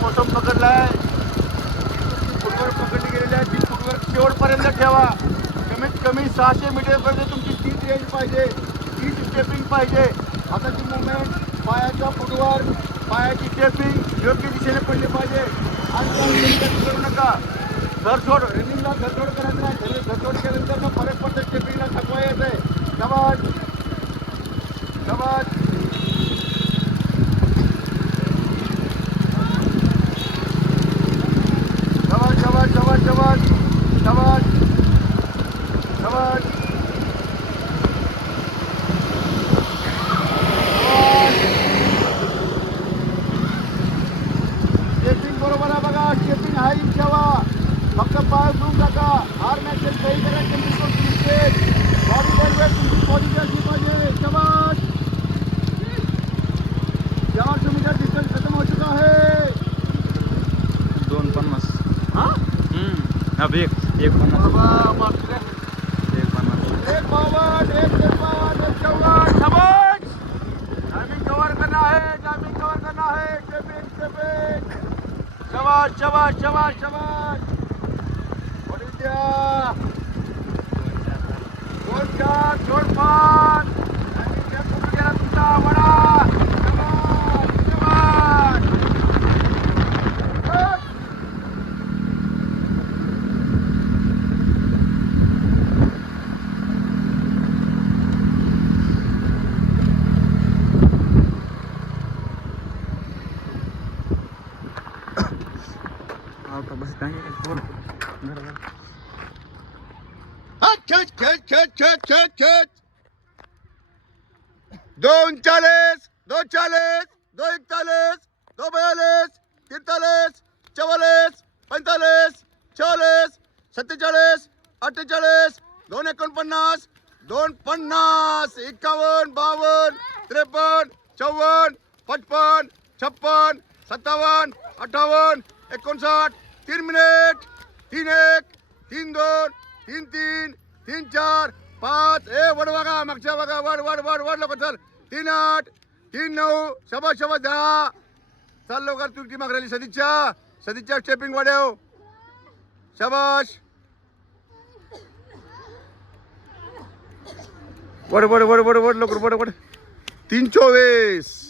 मोसम पकडलाय, फुटवर्क पकडली गेलेली आहे. ती फुटवर्क शेवटपर्यंत ठेवा. कमीत कमी 600 मीटरपर्यंत तुमची तीच रेंज पाहिजे, तीच स्टेपिंग पाहिजे. हाताची मुवमेंट, पायाचा फुटवर्क, पायाची स्टेपिंग योग्य दिशेने पडली पाहिजे. आणि करू नका. धरसोड रनिंगला धरसोड करायचं नाही. धरसोड केल्यानंतर फरक पडतं, स्टेपिंगला थकवा येत आहे. शाबास शाबास. शाबास शाबास शाबास शाबास शाबास. स्टेपिंग बरोबर आहे बघा. स्टेपिंग हाय ठेवा. फक्त पाय उचलून टाका. हार मॅचेस काही करायचे बॉडी लँग्वेज तुमची पॉझिटिव्ह असली पाहिजे. शाबास. 400 मीटर डिस्टन्स खत्म हो चुका है. 2:50. हाँ अब एक 1:50. एक 52, एक 53, एक 54. शाबाश. टाइमिंग कवर करना है, टाइमिंग कवर करना है. Stepping stepping. शाबाश शाबाश शाबाश शाबाश. बॉडी द्या. 2-4 2-5. टाइमिंग चेक करून गेला तुमचा वडा. शाबाश शाबाश. बस बोल. खेच खेच खेच खेच खेच खेच. 2:40, 2:40, 2:41, 2:42, 43, 44, 45, 46, 47, 48, 2:49, 2:50, 51, 52, 53, 54, 55, 56, 57, 58, 59. 3 मिनिट. 3-1, 3-2, 3-3, 3-4, 5. वड बघा, मागच्या बघा. वड वड वड वड लवकर चल. 3-8, 3-9. शाबास शाबास. 10. चाल लवकर. तुझी माग राहिली. सदिच्छा स्टेपिंग वाढव. शाबास. वड वड वड वड वड लवकर वड वड. 3:24.